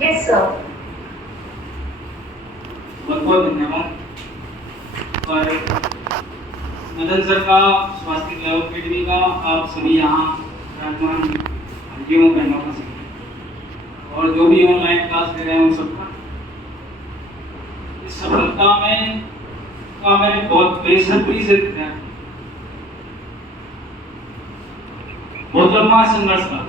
Yes, sir. बहुत बहुत धन्यवाद। और मदन सर का, स्वास्थ्य क्लब अकेडमी का, आप सभी यहाँ विराजमान भाइयों बहनों का सभी, और जो भी ऑनलाइन क्लास दे रहे हैं उन सबका इस सफलता में का मैंने बहुत बेसब्री से देखा। बहुत लंबा संघर्ष था।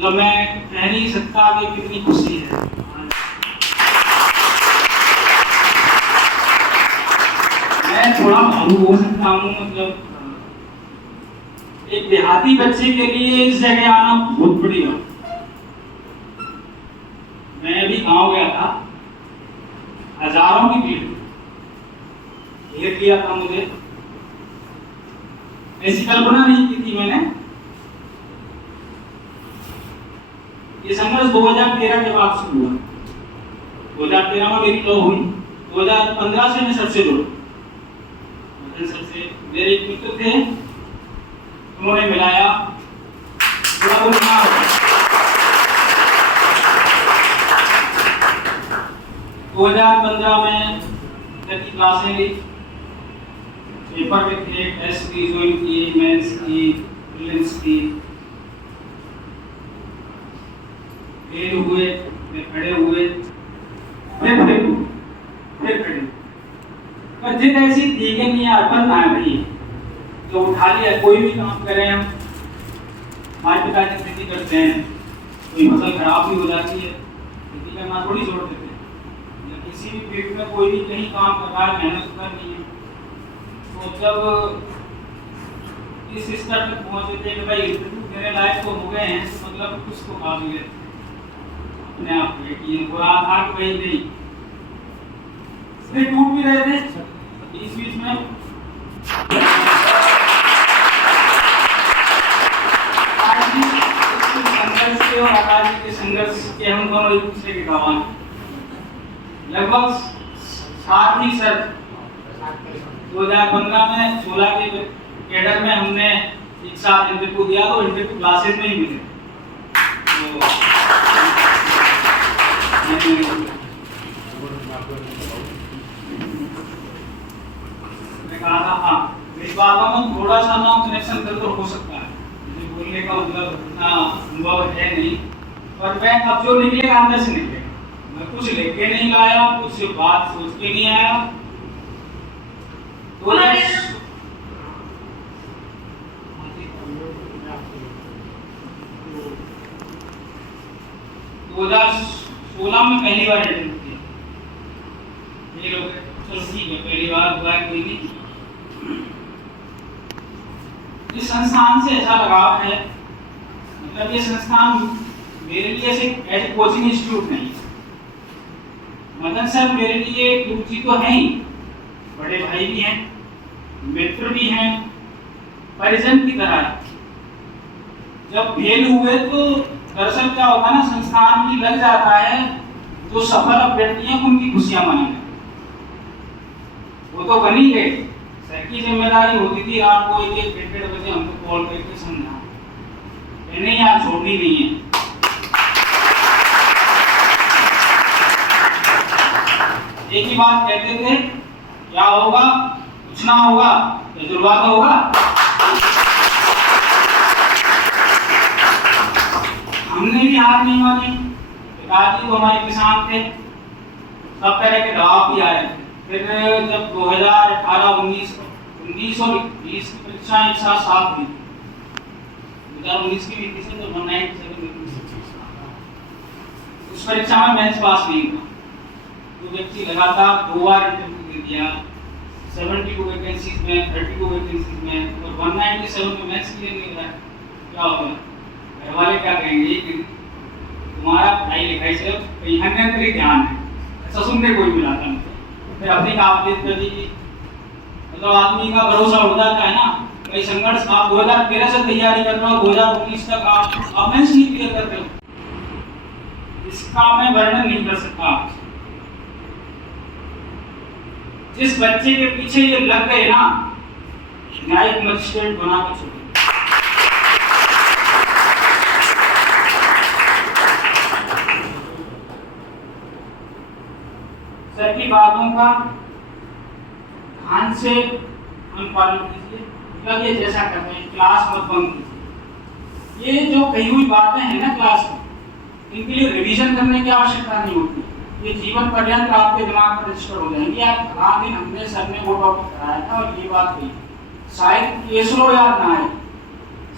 मतलब मैं कह नहीं सकता कि कितनी खुशी है। मैं थोड़ा भावुक हो सकता हूँ। मतलब एक देहाती बच्चे के लिए इस जगह आना बहुत बड़ी बात। मैं भी गांव गया था, हजारों की भीड़ घेर लिया था मुझे। ऐसी कल्पना नहीं की थी मैंने। ये संघर्ष 2013 के बाद शुरू हुआ। 2013 में मेरी लव हुई। 2015 से मैं सर से जुड़ा। मदन सर से मेरे एक मित्र थे, उन्होंने मिलाया। 2015 में की क्लासें ली, पेपर में थे, टेस्ट की, ज्वाइन की, मेंस की, प्रीलिम्स की। फेल हुए, फिर खड़े हुए, फिर खड़े। पर जिद ऐसी थी कि नहीं यार बनना है भाई, तो उठा लिया। कोई भी काम करें हम, हमारे पिताजी खेती करते हैं, कोई फसल खराब भी हो जाती है, खेती करना थोड़ी छोड़ देते हैं। किसी भी फील्ड में कोई भी कहीं काम कर रहा है, मेहनत करनी है। तो जब इस स्तर तक पहुंचे थे कि भाई इंटरव्यू देने लायक तो हो गए हैं, तो मतलब कुछ तो काबिलियत अपने आप को यकीन हो रहा था कि भाई नहीं। टूट भी रहे थे बीच में। संघर्ष के और आजादी के संघर्ष के हम दोनों एक दूसरे के गवाह हैं। लगभग साथ ही सर 2015 में 16 के कैडर में हमने एक साथ इंटरव्यू दिया, तो इंटरव्यू क्लासेस में ही मिले। मैं कहा था हाँ, इस बात में थोड़ा सा ना कनेक्शन कर तो हो सकता है, मुझे बोलने का मतलब इतना अनुभव है नहीं, पर मैं अब जो निकलेगा अंदर से निकलेगा। मैं कुछ लेके नहीं लाया, कुछ बात सोच के नहीं आया। 2016 में पहली बार अटेंड किया। ये लोग चलो ठीक है, पहली बार हुआ है, कोई नहीं। इस संस्थान से ऐसा लगाव है, मतलब ये संस्थान मेरे लिए ऐसे कोचिंग इंस्टीट्यूट नहीं। मदन सर मेरे लिए गुरु जी तो हैं ही, बड़े भाई भी हैं, मित्र भी हैं, परिजन की तरह। जब फेल हुए तो दरअसल क्या होता है ना, संस्थान भी लग जाता है, जो सफल अभ्यर्थी हैं उनकी खुशियां मनाने। वो तो बनी गए, सर की जिम्मेदारी होती थी रात को 1-1 बजे हमको कॉल करके समझा, नहीं यार छोड़नी नहीं है। एक ही बात कहते थे, क्या होगा कुछ ना होगा, तजुर्बा तो होगा। हमने भी हार नहीं मानी। पिताजी तो हमारे किसान थे, सब तरह के दबाव भी आए। फिर जब 2018-19 और 20 की परीक्षा एक साथ हुई, 2019 की भी थी सर, तो 197 उस परीक्षा में मेंस पास नहीं हुआ। तो व्यक्ति लगातार 2 बार इंटरव्यू दे दिया, 72 वैकेंसीज में, 32 वैकेंसीज में, और 197 में मेंस क्लियर नहीं रहा। क्या होगा, घर वाले क्या कहेंगे कि तुम्हारा पढ़ाई लिखाई से कहीं अन्य ध्यान है, ऐसा सुनने को ही मिला था। फिर अपनी काबिलियत कर दी, मतलब आदमी का भरोसा उड़ जाता है ना। कई संघर्ष आप 2013 से तैयारी कर रहे हो, 2019 तक आप मेंस नहीं क्लियर कर रहे हो, इसका मैं वर्णन नहीं कर सकता। जिस बच्चे के पीछे ये लग गए ना, न्यायिक मजिस्ट्रेट बना के छोड़े। सर की बातों का ध्यान से अनुपालन कीजिए, मतलब ये जैसा करते हैं क्लास मत बंद कीजिए। ये जो कही हुई बातें हैं ना क्लास में, इनके लिए रिवीजन करने की आवश्यकता नहीं होती, ये जीवन पर्यंत आपके दिमाग में रजिस्टर हो जाएंगी। आप हाँ दिन हमने सर ने वो टॉपिक कराया था और ये बात कही, शायद केस लो याद ना आए,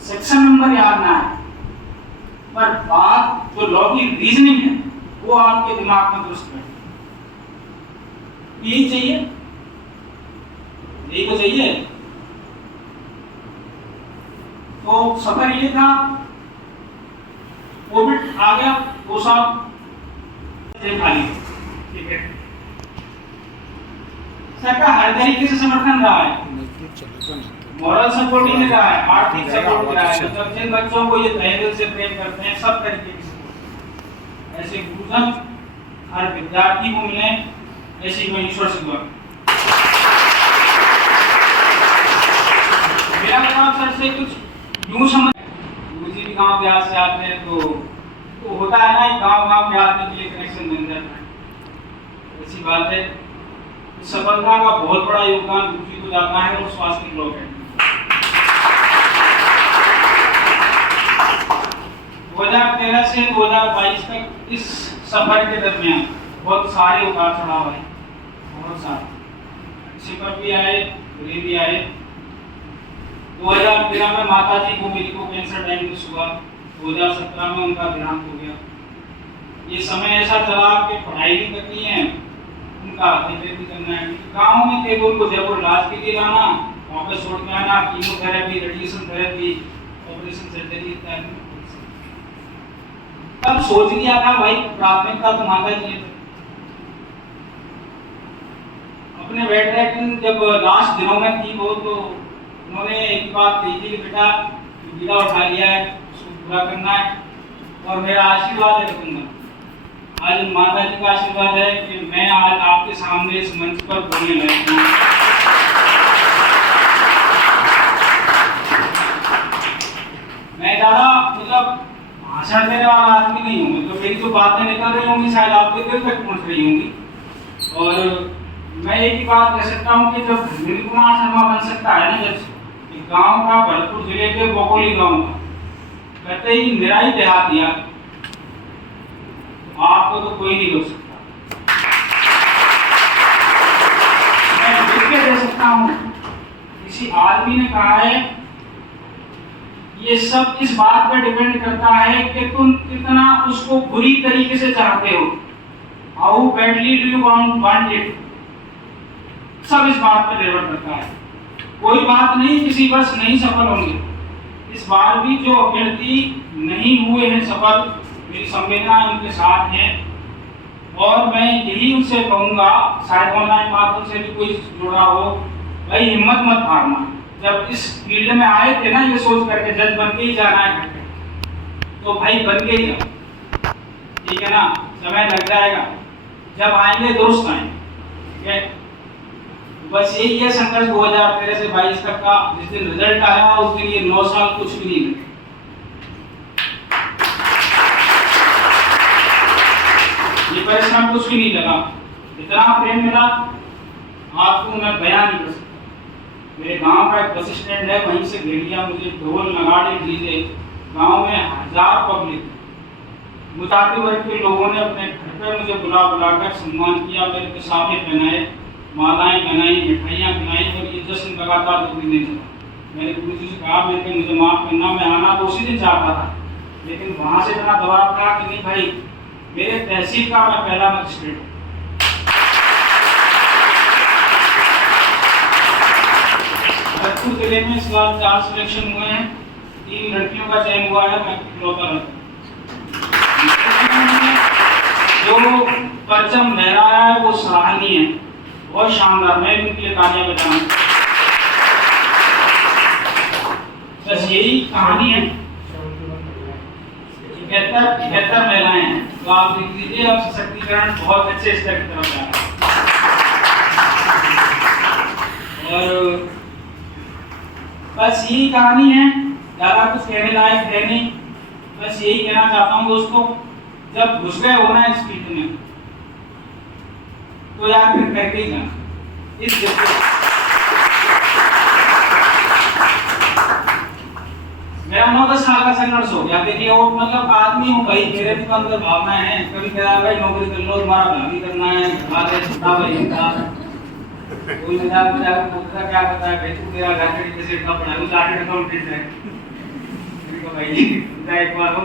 सेक्शन नंबर याद ना आए, पर बात जो लॉ की रीजनिंग है वो आपके दिमाग में दुरुस्त है। यही चाहिए, यही तो चाहिए। तो सफर ये था, कोविड आ गया, 2 साल खाली, ठीक है। सरकार हर तरीके से समर्थन रहा है, मॉरल सपोर्ट ही रहा है, आर्थिक सपोर्ट रहा है। जब जिन बच्चों को ये तहे दिल से प्रेम करते हैं, सब तरीके की सपोर्ट, ऐसे गुरुजन हर विद्यार्थी को मिले, ऐसी मैं ईश्वर से दुआ। मेरा जवाब सर से कुछ यूं समझ, मुझे भी गांव देहात से आते हैं तो होता है ना, गांव के आदमी के लिए कनेक्शन बन जाता है, ऐसी बात है। सफलता का बहुत बड़ा योगदान गुरुजी को जाता है और स्वास्थ्य लोग हैं। 2013 से 2022 तक इस सफर के दरमियान बहुत सारे उतार चढ़ाव आए, बहुत सारे अच्छे पर भी आए, बुरे भी आए। 2013 में माता जी को मेरी को कैंसर डायग्नोस हुआ, 2017 में उनका देहांत हो गया। ये समय ऐसा चला कि पढ़ाई भी करनी है, उनका अध्ययन भी करना है। गाँव में थे तो उनको जयपुर इलाज के लिए लाना, वापस छोड़ के आना, chemotherapy, radiation therapy, operation surgery इत्यादि। तब सोच लिया था भाई प्राथमिकता तो माता जी है। अपने बेड रेस्ट जब लास्ट दिनों में थी वो, तो उन्होंने एक बात कही थी कि बेटा बीड़ा उठा लिया है, उसको पूरा करना है और मेरा आशीर्वाद है रखूंगा। आज माता जी का आशीर्वाद है कि मैं आज आपके सामने इस मंच पर बोलने लगा हूँ। मैं ज़्यादा मतलब भाषण देने वाला आदमी नहीं हूँ, तो मेरी जो बातें निकल रही होंगी शायद आपके दिल तक पहुँच रही होंगी। और मैं एक ही बात कह सकता हूँ कि जब धर्मेंद्र कुमार शर्मा बन सकता है ना, जब गांव का भरतपुर जिले के बोकोली गांव का, कहते ही मेरा ही देहात दिया, आपको तो कोई नहीं रोक सकता। मैं लिख के दे सकता हूँ, किसी आदमी ने कहा है, ये सब इस बात पर डिपेंड करता है कि तुम कितना उसको बुरी तरीके से चाहते हो। How badly do you want it, सब इस बात पर निर्भर करता है। कोई बात नहीं, किसी वर्ष नहीं सफल होंगे, इस बार भी जो अभ्यर्थी नहीं हुए हैं सफल, मेरी संवेदना उनके साथ है। और मैं यही उनसे कहूँगा, शायद ऑनलाइन माध्यम से भी कोई जुड़ा हो, भाई हिम्मत मत हारना। जब इस फील्ड में आए थे ना ये सोच करके जज बन के ही जाना है, तो भाई बन के ही जाओ, ठीक है ना। समय लग जाएगा, जब आएंगे दुरुस्त आएंगे, ठीक है। बस यही है संघर्ष 2013 से 22 तक का। जिस दिन रिजल्ट आया उस दिन ये 9 साल कुछ भी नहीं लगे। ये परिश्रम कुछ भी नहीं लगा, इतना प्रेम मिला आपको मैं बयान नहीं कर सकता। मेरे गांव का एक बस स्टैंड है, वहीं से घेर लिया मुझे, ढोल नगाड़े डीजे, गांव में 1000 पब्लिक, मुताबिक वर्ग के लोगों ने अपने घर पर मुझे बुला बुलाकर सम्मान किया, मेरे को साफे पहनाए, मालाएं पहनाई, मिठाइयाँ खिलाई और ये जश्न लगातार 2 दिन चला। मैंने गुरु जी से कहा मुझे माफ करना, मैं आना तो उसी दिन चाहता था, लेकिन वहाँ से इतना दबाव था कि नहीं भाई, मेरे तहसील का मैं पहला मजिस्ट्रेट हूँ। भरतपुर जिले में इस बार 4 सिलेक्शन हुए हैं, 3 लड़कियों का चयन हुआ है, मैं इकलौता लड़का। जो परचम लहराया है वो सराहनीय है, बहुत शानदार, मैं उनके लिए तालियां बजाना। बस यही कहानी है। 71 महिलाएं हैं, तो आप देख लीजिए अब सशक्तिकरण बहुत अच्छे स्तर की तरफ जा रहा है। और बस यही कहानी है, ज़्यादा कुछ कहने लायक है नहीं। बस यही कहना चाहता हूँ दोस्तों, जब घुस गए हो ना इस फील्ड में, तो यार फिर करके ही जाना। इस मेरा 9-10 साल का संघर्ष हो गया। देखिए वो मतलब आदमी हूँ भाई, मेरे भी तो अंदर भावना है। कभी कहा भाई नौकरी कर लो, तुम्हारा भला भी करना है, बात है छोटा भाई का कोई मजाक मजाक पूछता क्या करता है भाई, तू तेरा घर के जैसे इतना पढ़ा, वो चार्टर्ड अकाउंटेंट है। तो भाई एक बार हो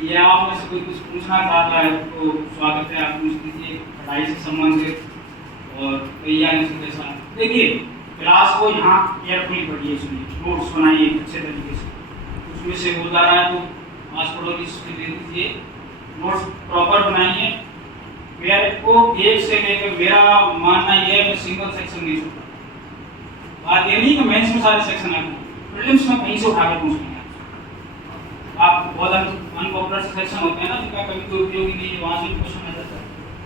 ये आप में से कोई कुछ पूछना चाहता है तो स्वागत है, आप पूछ लीजिए पढ़ाई से संबंधित और तैयारी के साथ। देखिए क्लास को यहाँ केयरफुली पढ़िए, सुनिए, नोट्स बनाइए अच्छे तरीके से। उसमें से हो जा रहा है तो पास पढ़ोगी उसमें दे दीजिए, नोट्स प्रॉपर बनाइए। मेरे को एक से लेकर मेरा मानना ये है मैं सिंगल सेक्शन नहीं छूटा। बात ये नहीं कि मेंस में सारे सेक्शन आए, प्रीलिम्स में कहीं से उठाकर पूछ लेंगे आप। बहुत अनपॉपुलर सेक्शन होते हैं ना जिनका कभी कोई उपयोग नहीं है, वहाँ से भी क्वेश्चन आ जाता है।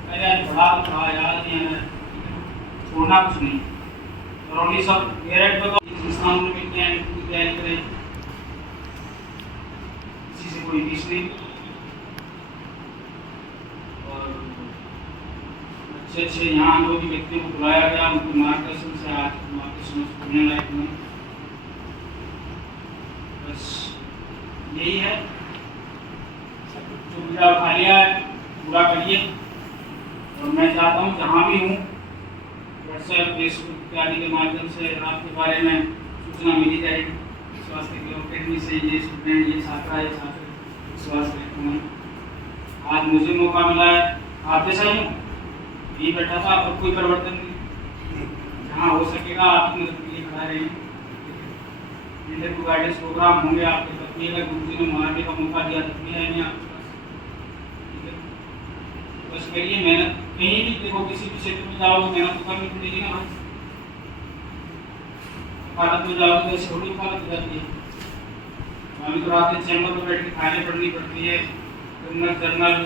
अरे यार पढ़ा तो था, याद नहीं है, छोड़ना कुछ नहीं। और ओनली सब मेरिट पर संस्थान में मिलते हैं की तैयारी करें, किसी से कोई फीस नहीं। और अच्छे यहाँ अनुभवी व्यक्तियों को बुलाया गया, उनके मार्गदर्शन से आज मार्गदर्शन पढ़ने लायक नहीं। बस यही है, जो पूरा उठा लिया है पूरा करिए। और मैं चाहता हूँ जहाँ भी हूँ व्हाट्सएप फेसबुक इत्यादि के माध्यम से आपके बारे में सूचना मिली जाएगी। स्वास्थ्य के अकेडमी से ये स्टूडेंट, ये छात्रा, ये छात्र स्वास्थ्य में आज मुझे मौका मिला है। आप जैसा ही हूँ, यही बैठा था, अब कोई परिवर्तन नहीं। जहाँ हो सकेगा आपकी मदद के लिए खड़ा रहेंगे। इंटरव्यू गाइडेंस प्रोग्राम होंगे आपके तक, अगर गुरुजी ने मारने का मौका दिया तक नहीं आएंगे आपके पास। बस करिए मेहनत, कहीं भी देखो किसी भी क्षेत्र में जाओ मेहनत तो करनी पड़ेगी ना भाई। भारत में जाओ तो ऐसी थोड़ी हालत हो जाती है। हमें तो रात में चैम्बर में बैठ के खाने पड़नी पड़ती है, जर्नल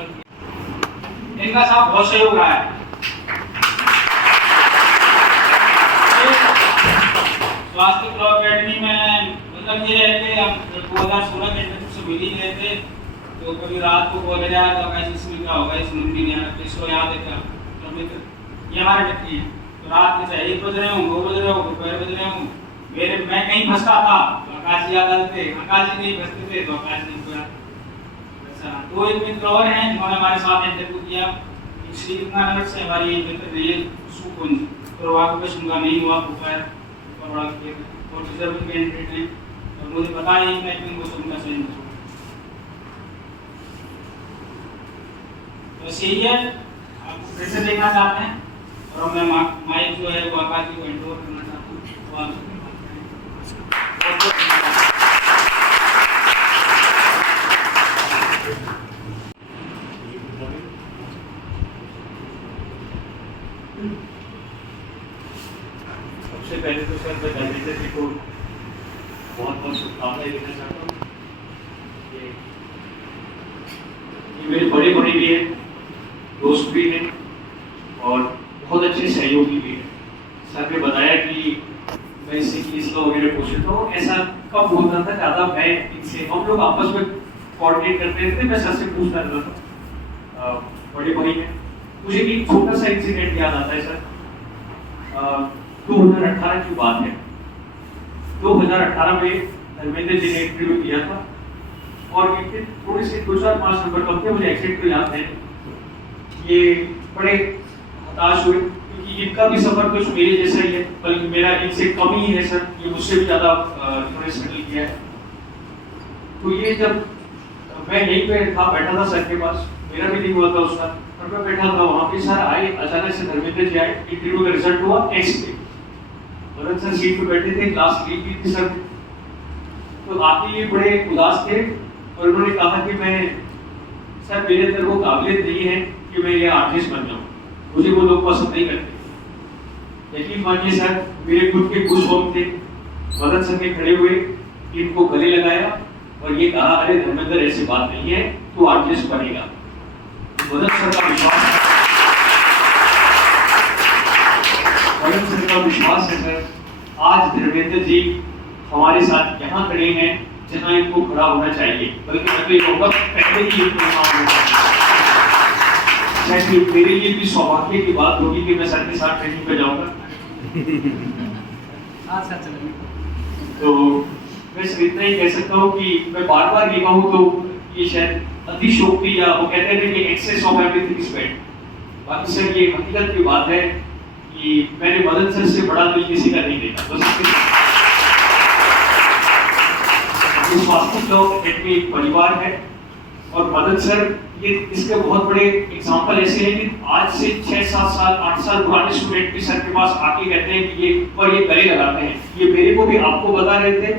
इनका साथ बहुत सहयोग रहा है। स्वास्थ्य लॉ अकेडमी में मतलब ये है कि हम 2016 के इंटरव्यू से मिल ही गए थे, तो कभी रात को बोल रहा था कैसे इसमें क्या होगा, इसमें भी नहीं आया, इसको याद है क्या, ये हमारे टक्की है। तो रात में चाहे 1 बज रहे हूँ, 2 बज रहे हो, दोपहर बज रहे हूँ, मैं कहीं फंसता था तो आकाश याद आते थे, आकाश जी नहीं फंसते थे तो आकाश जी को याद। अच्छा, तो एक मित्र और हैं जिन्होंने हमारे साथ इंटरव्यू किया, श्री गंगानगर से हमारी मित्र रही सुकुंज, तो वहाँ पे सुनगा नहीं हुआ दोपहर और रिजर्व कैंडिडेट हैं और मुझे पता है कि मैं इनको सुनना सही नहीं। बस यही है, आप फिर से देखना चाहते हैं और मैं माइक जो है वो आकाश जी को हैंड ओवर करना चाहता हूँ। तो आप सबसे पहले तो सर मैं धर्मेंद्र जी को बहुत बहुत शुभकामनाएं देना चाहता हूँ। ये मेरे बड़े भाई भी हैं, दोस्त भी हैं और बहुत अच्छे सहयोगी भी हैं। सर ने बताया कि मैं इससे केस लॉ वगैरह पूछता हूँ, ऐसा कब होता था ज़्यादा मैं इनसे, हम लोग आपस में कोऑर्डिनेट करते थे, मैं सर से पूछता रहता था। बड़े भाई हैं, मुझे एक छोटा सा इंसिडेंट याद आता है सर। 2018 की बात है। 2018 में धर्मेंद्र जी ने इंटरव्यू दिया था और थोड़े से 2-4-5 नंबर कम थे, मुझे एग्जैक्ट तो याद है। ये बड़े हताश हुए क्योंकि इनका भी सफर कुछ मेरे जैसा ही है, बल्कि मेरा इनसे कम ही है सर, ये मुझसे भी ज़्यादा इन्होंने स्ट्रगल किया है। तो ये जब मैं यहीं पे था, बैठा था सर के पास, मेरा भी नहीं हुआ था उसका, और मैं बैठा था वहाँ पे, सर आए, अचानक से धर्मेंद्र जी आए, इंटरव्यू का रिजल्ट हुआ next day, Bharat sir seat पे बैठे थे, क्लास ली भी थी सर। तो आके ये बड़े उदास थे और उन्होंने कहा कि मैं सर मेरे अंदर वो काबिलियत नहीं है कि मैं ये आर्टिस्ट बन जाऊँ, मुझे वो लोग पसंद नहीं करते। यकीन मानिए सर, मेरे खुद के कुछ होम थे, भरत सर के खड़े हुए, इनको गले लगाया और ये कहा, अरे धर्मेंद्र ऐसी बात नहीं है, तू आर्टिस्ट बनेगा। भरत सर का विश्वास, भरत सर का विश्वास है सर। आज धर्मेंद्र जी हमारे साथ यहाँ खड़े हैं जहाँ इनको खड़ा होना चाहिए, बल्कि मैं तो ये कहूँगा पहले ही इनको वहाँ होना चाहिए। शायद मेरे लिए भी सौभाग्य की बात होगी कि मैं सर के साथ ट्रेनिंग पे जाऊँगा। तो मैं सिर्फ इतना ही कह सकता हूँ कि मैं बार बार ये कहूँ तो ये शायद अतिशोक्ति या वो कहते हैं कि excess of everything is bad. बाकी सर ये हकीकत की बात है कि मैंने मदन सर से बड़ा दिल किसी का नहीं देखा। बस वास्तविक लोग एक परिवार है और मदन सर ये इसके बहुत बड़े एग्जांपल ऐसे हैं कि आज से 6-7 साल 8 साल पुराने स्टूडेंट भी सर के पास आके कहते हैं कि ये और ये गले लगाते हैं। ये मेरे को भी आपको बता रहे थे,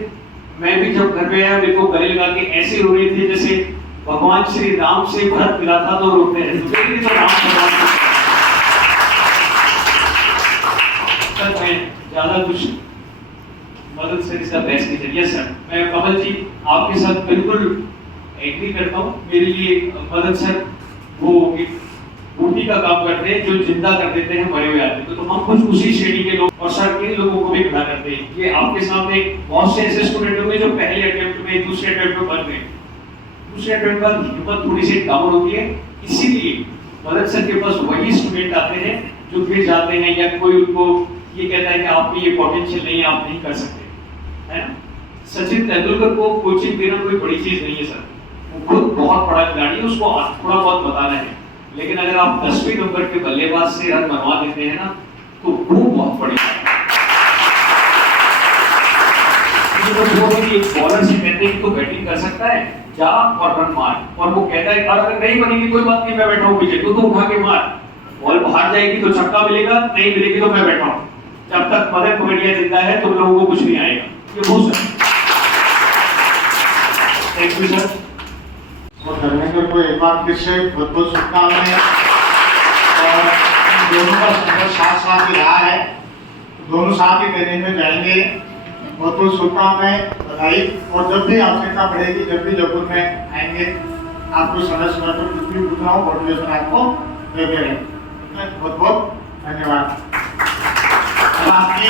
मैं भी जब घर में आया मेरे को गले लगा के ऐसे रो रहे थे जैसे भगवान श्री राम से भरत मिला था तो रोते हैं। तो राम भगवान मैं ज्यादा कुछ मदद सर इसका बेस्ट की जरिए सर मैं कमल जी आपके साथ बिल्कुल एग्री करता हूँ। मेरे लिए मदद सर वो एक बूटी का काम करते हैं जो जिंदा कर देते हैं मरे हुए आदमी को। तो हम कुछ उसी श्रेणी के लोग और सर इन लोगों को भी खड़ा करते हैं। ये आपके सामने बहुत से ऐसे स्टूडेंट होंगे जो पहले अटेम्प्ट में दूसरे अटेम्प्ट में बन गए, दूसरे अटेम्प्ट पर हिम्मत थोड़ी सी डाउन होती है। इसीलिए मदद सर के पास वही स्टूडेंट आते हैं जो फिर जाते हैं या कोई उनको ये कहता है कि आप में ये पोटेंशियल नहीं है, आप नहीं कर सकते, है ना। सचिन तेंदुलकर को कोचिंग देना कोई बड़ी चीज नहीं है सर, वो खुद बहुत बड़ा खिलाड़ी है, उसको थोड़ा बहुत बताना है। लेकिन अगर आप 10वें नंबर के बल्लेबाज से रन बनवा देते हैं ना तो वो बहुत बड़ी बात है। एक बॉलर से कहते हैं कि तो बैटिंग कर सकता है, जा और रन मार, और वो कहता है अगर नहीं बनेगी कोई बात नहीं, मैं बैठा हूँ पीछे, तो उठा के मार, बॉल बाहर जाएगी तो छक्का मिलेगा, नहीं मिलेगी तो मैं बैठा हूँ। जब तक मदन पगड़िया जिंदा है तुम लोगों को कुछ नहीं आएगा। ये वो सर, थैंक यू सर। और धर्मेंद्र को एक बार फिर से बहुत बहुत शुभकामनाएं। और दोनों का संघर्ष साथ साथ ही रहा है, दोनों साथ ही ट्रेनिंग में जाएंगे। बहुत बहुत शुभकामनाएं, बधाई। और जब भी आवश्यकता पड़ेगी, जब भी जयपुर में आएंगे, आपको समय समय पर कुछ भी पूछना हो मोटिवेशन आपको देते रहें। बहुत बहुत धन्यवाद। आपकी